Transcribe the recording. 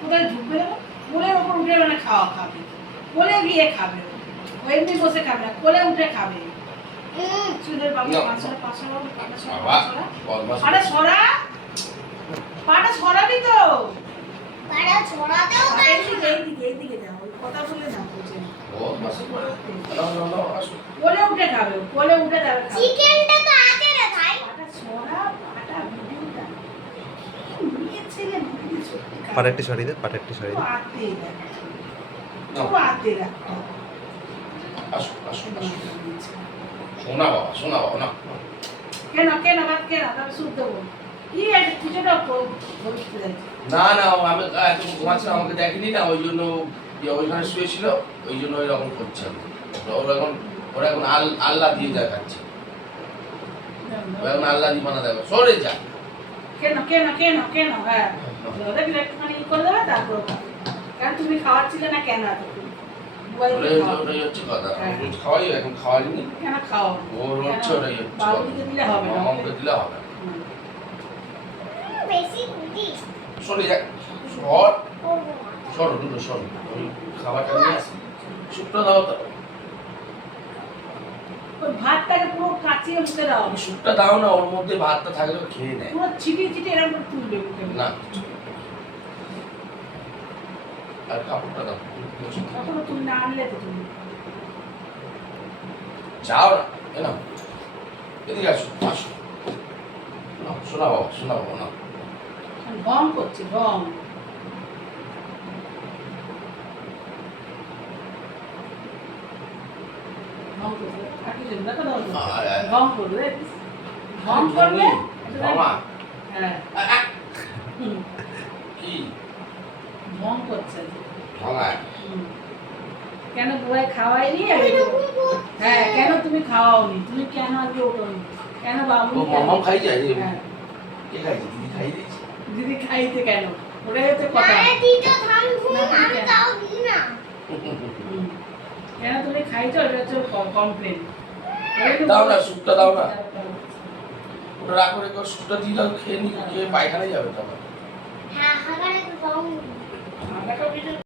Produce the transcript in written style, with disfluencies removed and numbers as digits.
কোথায় ঢুকবে না কোলের ওপর উঠে মানে খাওয়া খাবে কোলে গিয়ে খাবে ও এমনি বসে খাবে না কোলে উঠে খাবে চুলের বাবা পাঁচশোরা আরে সরা পাটা সরাবি তো পাটা ছড়াতেও এইদিকে যাও কথা বলে না বলছে ও বাস কোলে উঠে খাবে কোলে উঠে যাবে চিকেনটা তো আছে রে ভাই পাটা সরা পাটা ভিডিওটা নিয়ে ছেলে মুখে সত্যি পাটাটি শাড়ি দে পাটাটি শাড়ি দে আতে রাখ আসো আসো শোনা বাবা না কেন বাদ কেন আমি শুদ্ধ বল কি এটা কিছুটা বলতে যাচ্ছি না আমি এখন ঘুমাচ্ছিলাম আমাকে দেখেনি না ওই জন্য ওইখানে শুয়েছিল ওই জন্য এরকম করছে ওরা এখন আল্লাহ দিয়ে দেখাচ্ছে এখন আল্লাহ দিয়ে বানা দেবে সরে যা কেন হ্যাঁ ওদের একটুখানি করে দেবে তারপর কারণ তুমি খাওয়াচ্ছিলে না কেন ওটাই হচ্ছে কথা রোজ খাওয়াই এখন খাওয়াইনি কেন খাও ওর হচ্ছে ওটাই হচ্ছে বাবুকে দিলে হবে না মামাকে দিলে হবে বেশি কুটি সরে যা সরো দুটো সরো ওই খাবারটা নিয়ে আসি শুকনো দাও তো ওই ভাতটাকে পুরো কাচিয়ে মুখে দাও শুকটা দাও না ওর মধ্যে ভাতটা থাকলে ও খেয়ে নেয় পুরো ছিটিয়ে এরকম করে তুলবে মুখে না আর কাপড়টা দাও এখনো তুমি না আনলে তো তুমি যাও না এ নাও এদিকে আসো না শোনা বাবা না ঢং করছে ঢং করবে আর কি জানি দেখো দাও ঢং করবে মামা হ্যাঁ কি ঢং করছে ভাঙায় কেন বুয়াই খাওয়াইনি হ্যাঁ কেন তুমি খাওয়াওনি তুমি কেন আজকে ওঠোনি কেন বাবু ও মামাও খাই যায় রে হ্যাঁ কে খাইছে দিদি খাই দিয়েছে দিদি খাইতে কেন ওটাই হচ্ছে কথা আরে তুই তো থাম ঘুম আমি তাও দিই না কেন তুমি খাইছো এটা হচ্ছে কমপ্লেন দাও না স্যুপটা দাও না ওটা রাখো রেখো স্যুপটা দিয়ে দাও খেয়ে পায়খানায় যাবে তো হ্যাঁ হাগারে তো দাও আমরা